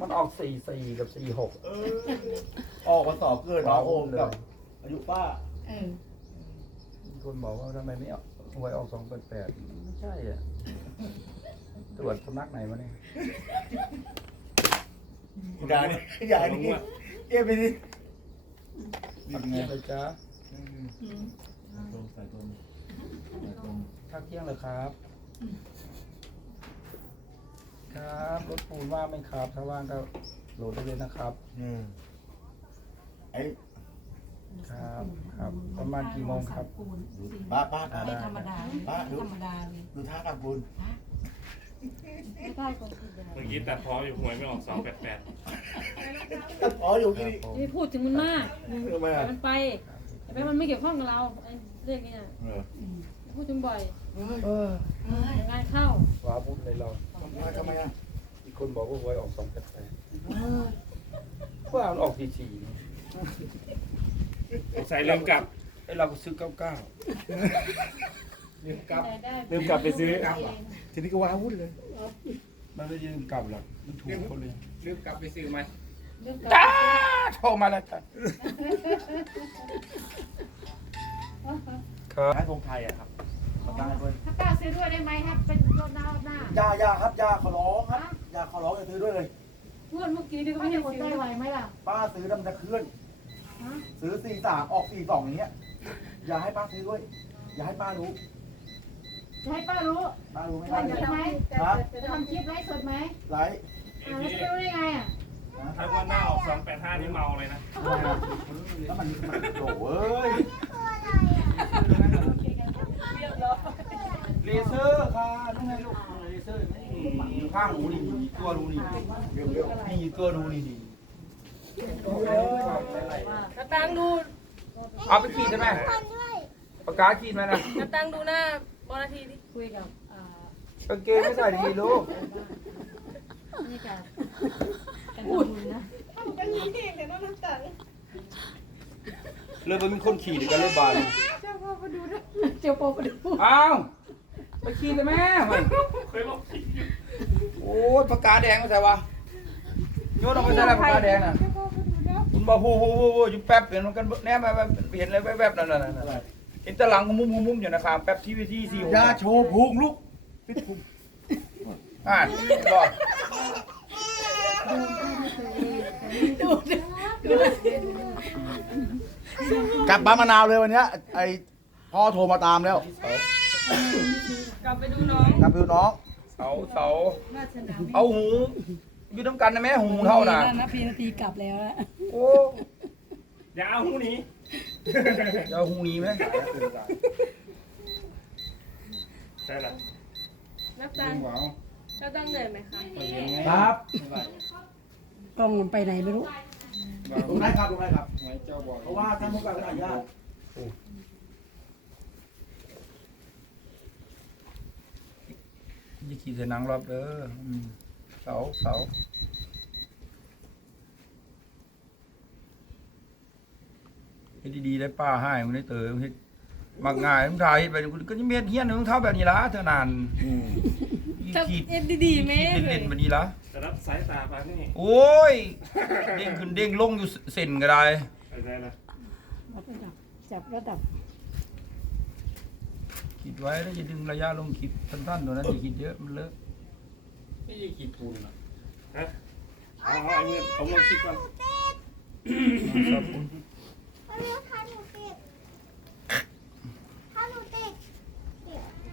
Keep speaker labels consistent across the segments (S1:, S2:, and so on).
S1: มันออกสี่สี่กับสี่หก
S2: เออออกมาสอบเกิดน้องโอมกับอายุป้า
S3: เออ
S1: มีคนบอกว่าทำไมไม่ออกหวยออกสองแปดแปดไม่ใช่อะ ตรวจสำนักไหนมาเนี่ย
S2: อย่านี่อย่านี่เอ๊ะไปดิ
S1: ทักเที่ยงเลยจ้า
S3: อืม
S2: ตรงใส่ตรงใส่ตรง
S1: ทักเที่ยงเลยครับ ครับรถปูนว่างไหมครับถ้าว่างก็โหลดได้เลยนะครับ
S2: อืมไอ้
S1: ครับ ครับ ประมาณกี่โมงครับ
S2: ป้าป้า
S3: ไม่ธรรมดา
S2: ป้า
S3: ไม่
S2: ดู
S3: ธรรมดาเลย
S2: ดูท่าทางคุณ
S3: ไม่ได้คนคือแบบ
S4: เมื่อกี้ตัดพออยู่หวยไม่ออกสองแปดแปด
S2: อ๋ออยู่ที่นี่
S5: อย่าไปพูดถึงมันมาก
S2: ทำไม
S5: ปล่
S2: อะ
S5: อยมันไปแต่ไปมันไม่เกี่ยวข้องกับเราไอ้เรื่องนี้น่ะ
S2: เออ
S5: พูดถึงบ่อย
S1: เออ
S3: เฮ้ย
S5: งานเข้า
S1: ว้าพูดเลยเรา
S2: ทำไมทำไมอะ
S1: อีกคนบอกว่าหวยออกสองแปดแปด
S3: เออ
S1: ว่ามันออกสี่สี่
S4: ใส่ลืมกลับ
S1: ไอ้เราก็ซื้อเก้าเก้า
S4: ลืมกลับ
S5: ได้ได้
S4: ลืมกลับไปซื้อ
S2: ทีนี้ก็ว้าวุ่นเลย
S1: มันไม่ยืมกลับหรอกมันถูกคนเลย
S4: ลืมกลับไปซื้อไหม
S5: เรื่องการ
S1: จ้าโทรมาแล้วจ้าครับ
S2: ร้านธงไทยอะครับ มาตั้งให้เพื่อน
S5: ถ้ากล้าซื้อด้วยได้ไหมครับ เป็นรถหน้ารถหน้า
S2: อยาอยาครับอยาขอร้องครับอยาขอร้องอย่าซื้อด้วยเลย
S5: เพื่อนเมื่อกี้นี่ก็
S3: ไม่
S5: ไม่
S3: ใช่
S5: ได้
S3: คน
S5: ซื้อ
S3: ได้ไหวไหมล่ะ
S2: ป้าซื้อแล้วมันจะเคลื่อนซื้อสี่สามออกสี่สองอย่างเงี้ย อย่าให้ป้าซื้อด้วย อย่าให้ป้ารู้
S3: จะให้ป้ารู้
S2: ป้ารู้ไหม
S3: ว่า
S2: ล่ะ
S3: จะไหม
S2: ฮะ
S3: จะทำคลิปไลฟ์สดไหม
S2: ไลฟ์
S3: อ่าแล้วจะรู้ได้ไงอะ
S4: ถ้าวันหน้าออกสองแปดห้านี่เมาเลยนะ
S2: แล้วมันมันโอ้เอ้ย
S1: เลเซอร์ค่ะนี่ไงลูกเลเซอร์นี่ข้างหูนี่ตัวรูนี่
S2: เร็วเร็ว
S1: มีตัวรูนี่ดี
S6: กระตังดู
S1: เอาไปขีดใช่ไหมปากกาขีดไหมนะ
S6: กระตังดูหน้าบอนาทีดิ
S5: คุยกับอ่ากา
S1: งเกงไม่ใส่ดีลูก
S5: บรรยากาศการทำบุญนะ
S1: เลยมันมีคนขี่กันเลยบานะ
S3: เจ้าพ่อมาดู
S1: อ้าว ไปขีดเลยแม่เฮ้ย
S4: เคยบอก
S1: โอ้ยปากกาแดงไม่ใช่วะโยนออกไปใช่แล้วปากกาแดงน่ะคุณบอกฮู้ฮู้ฮู้ฮู้อยู่แป๊บเห็นมันกันแน่มาเห็นเลยแวบๆนั่นน่ะนั่นน่ะเห็นแตะหลังมุมมุมมุมอยู่นะครับแป๊บทีวีที่สี่หก
S2: อย่าโชว์พุงลูกปิดพุง
S1: อ่านบอก
S2: กลับบ้านมะนาวเลยวันเนี้ยไอพ่อโทรมาตามแล้ว
S6: กลับไปดูน้อง
S2: กลับไปดูน้อง
S1: เสาเสาเอาหูอยู่น้ำกันนะแม่หูเท่าน่ะ
S3: นาทีนาทีกลับแล้ว
S1: โอ้
S4: อย่าเอาหูนี้
S1: จะเอาหูหนี้ไหม
S4: ใช่ละ
S6: นับตังกระตังเหนื่อยไหมคะ
S1: ครับ
S3: กล้องมันไปไหนไม่รู้
S2: ลงได้ครับลงได้ครับเพราะว่าท่านผู้การก็อนุญาต
S1: ยี่ขี่ใส่หนังรอบเด้ออืมเสาเสาเฮ็ดดีๆได้ป้าให้มึงได้เต๋อมึงเฮ็ดมักง่ายมึงถ่ายเฮ็ดไปก็จะเมียนเฮียนมึงเท่าแบบนี้ล่ะเท่านั้น
S2: อืม
S1: ขีด
S6: เอ็ดดีๆแม่
S1: ขีดเล่นๆแบบนี้ล่ะ
S4: จะรับสายตาปานี่
S1: โอ้ยเด้งขึ้นเด้งลงอยู่เส้นก็ได้
S4: ไปได้ละ
S3: จับระดับ
S1: คิดไว้แล้วจะดึงระยะลงคิดสั้นๆตัวนั้นอย่าคิดเยอะมันเลอะ
S4: นี่ยังขีดปูนนะฮะเอาเอาไอ้เงี้ยผมลองคิดก่อน
S1: ครับคุณ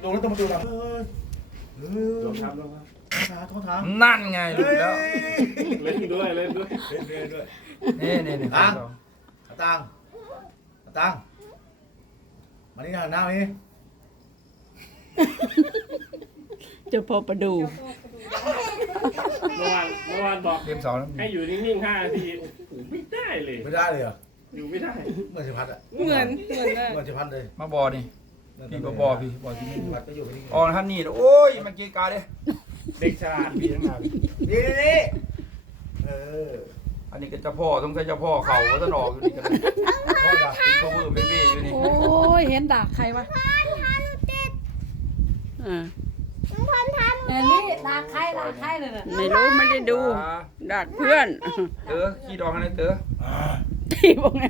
S2: ลงแล้วต้องมาดูเราเออเออ
S4: ลองทำลองท
S2: ทางท้องทาง
S1: นั่นไงหลุดแล้วำ
S4: เล่นด้วยเล่นด้วย
S2: เล่นเล่นด้วย
S1: นี่นี่นี่
S2: อะตังตังมานี่หน้าหน้านี้
S3: จะพอประดู
S4: เมื่อวานเมื่อวานบอก
S1: เรียมสองแล้ว
S4: ให้อยู่นิ่งๆห้านาทีโอ้โหไม่ได้เลย
S2: ไม่ได้เลยเหรอ
S4: อยู่ไม่ได้
S2: เหมื่อนสิพัดอะ
S6: เหมือนเหมือนเลย
S2: เหมื่อนสิพัดเลย
S1: มาบอนี่พี่ก็บอพี่บอที่นี่
S2: พัดก็อยู่ไม่นิ่ง
S1: อ๋อท่านนี่โอ้ยมันเกะกาเลย
S4: เด็กฉลาดพี่ทั้งนั้น
S2: นี่นี่นี่เออ
S1: อันนี้ก็เจะพ่อต้องใช้เจ้าพ่อเข่าก็ต้องออกอยู่นี่กันเลย
S2: พ่อจ้ะ
S1: เป็นพ่อเวอร์เบ้ๆอยู่นี่
S3: โอ้ยเห็นดากใครวะ อ่าแต่นี่
S5: ลากไข่ลากไข่เลยน่ะ
S3: ไม่รู้ไม่ได้ดูดักเพื่อน
S1: เต๋อขี้ดองอะไรเต๋อ
S3: ที่บอกไง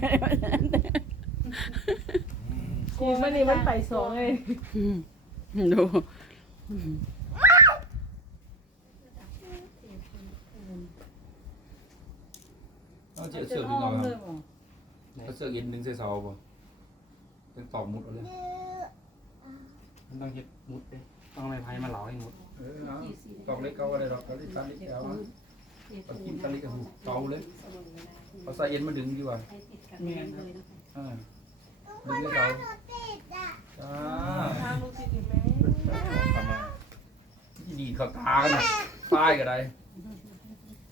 S6: กูมันนี่มันไปสองเลย
S3: อืมดู
S1: เอาเจี๋ยเสือกดีกว่าครับเอาเสือกเย็นดึงใส่เสาบ่เป็นตอกมุดเอาเลย
S4: มันต้องเฮ็ดมุดเด้ต้องอะไรพายมาเหลาให้มุด
S1: เออเอาตอกเล็กเอาอะไรดอกตอกเล็กตาเล็กเอามาตอกกินตาเล็กกับหูเกาเลยเอาใส่เย็นมาดึงดีกว่าอ่าดึงให้เราจ้า
S6: ทางลูกศิษย์อีกไหม
S4: ทำมา
S1: ที่ดีเขาตากันนะป้ายกันได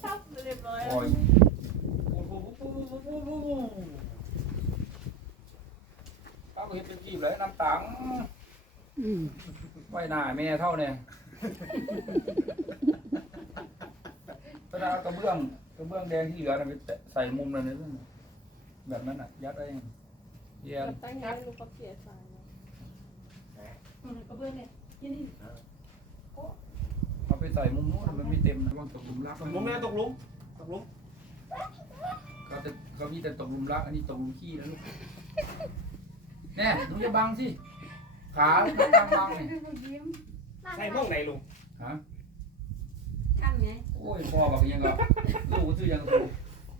S6: ครับเรียบร้อย
S1: โอ้ยป้าก็เห็นเป็นจีบเลยน้ำตัง
S3: อืม
S1: ไว้หน้าแม่เท่าเนี่ยกระดาษกระเบื้องกระเบื้องแดงที่เหลือน่ะไปแตะใส่มุมนั่นนี่แบบนั้นอะ ยัดได้ยังเยียน
S6: ตั้งใจให้ลูกเขาเสียสายนะ
S5: ก็เบื่อเนี่ย
S1: เอาไปใส่มุมนู้นมันไม่เต็มนะว่างตกหลุมรัก
S4: ตกหลุมแม่ตกหลุมตกหลุม
S1: เขาจะเขามีแต่ตกหลุมรัก อันนี้ตกหลุมขี้แล้วลูกแน่หนูจะบังสิ ขาลูกตั้งบังนี่
S4: ใส่ม่วงไหนลุง
S1: ฮะ
S5: ขั้นไง
S1: โอ้ยพ่อบอกยังก็ลูกชื่อยังก็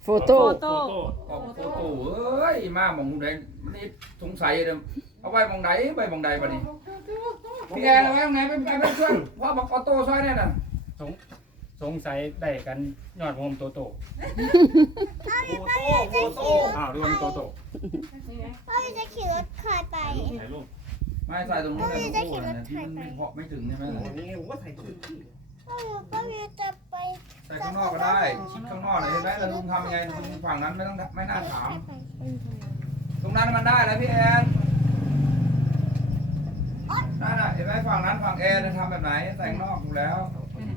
S3: โฟโต้
S4: โตโต้
S1: ออกโตโต้เอ้ยมาหมองใดนี่สงสัยเด้อเอาไว้หมองใดไปหมองใดบัดนี้พี่แอร์เอาไว้หมองไหนไปไปไปช่วยพ่อบอกออโต้ซอยแน่น่ะ
S4: สงสัยได้กันยอดผมโตโต้
S2: โฟโต้โฟโต้
S4: อ้าวเรื่องโตโต้
S7: พ่อจะขี่รถคายไป
S4: ถ่ายรูป
S1: ไม่ใส่ตรงนู้นเลยโอ้โหนะที่มันเพาะไม่ถึงใช่ไหม
S4: โอ้นี่ผมก็ถ่ายถูก
S7: พ่อพ่อจะไป
S1: ใส่ข้างนอกก็ได้ชิดข้างนอกเลยเห็นไหมแล้วลุงทำยังไงลุงฝั่งนั้นไม่ต้องไม่น่าถาม ตรงนั้นมันได้แล้วพี่แอนนั่นน่ะเห็นไหมฝั่งนั้นฝั่งแอนทำแบบไหนใส่ข้างนอกอยู่แล้ว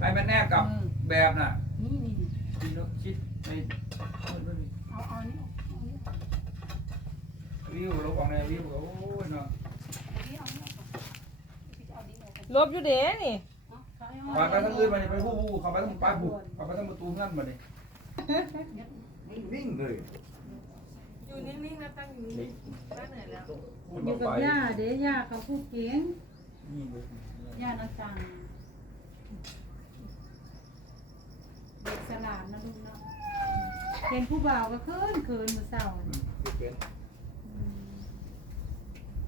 S1: ให้มันแนบกับแบบน่ะ
S5: นี่นี่
S1: ชิดชิดใน
S5: เอาเอานี่
S1: วิวลบออกในวิวโอ้ยเนาะ
S6: ลบอยู่เด้นี่
S1: ไปไปทางอื่นมาเนี่ยไปผู้ผู้เขาไปทางปลายผู้เขาไปทางประตูเงื่อนมาเนี่ย
S2: นิ่งเลย
S6: อยู่นิ่งๆนะตั้งอยู่นิ่งๆตั้งเหนื่อยแล้ว
S1: พูด
S3: อยู่
S1: ไป
S3: กับย่าเดี๋ยวย่าเขาพูดเก่ง
S1: นี่เลย
S3: ย่านาจังเด็กสลาดนะลูกเนาะเป็นผู้บ่าวก็คืนคืนมือเศร้า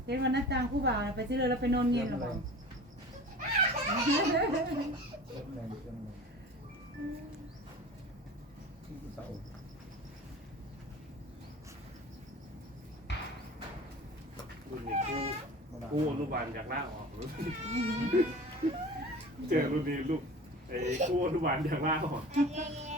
S3: เห็นวันนาจังผู้บ่าวน่ะไปซื้อเลยแล้วไปนอนเย็นหรอบ้าง
S1: เสา
S4: รุ่นนี้ กูกูอนุบาลจากล่าออก เจอรุ่นนี้ลูกไอ้กูอนุบาลจากล่าออก
S7: เงี้ย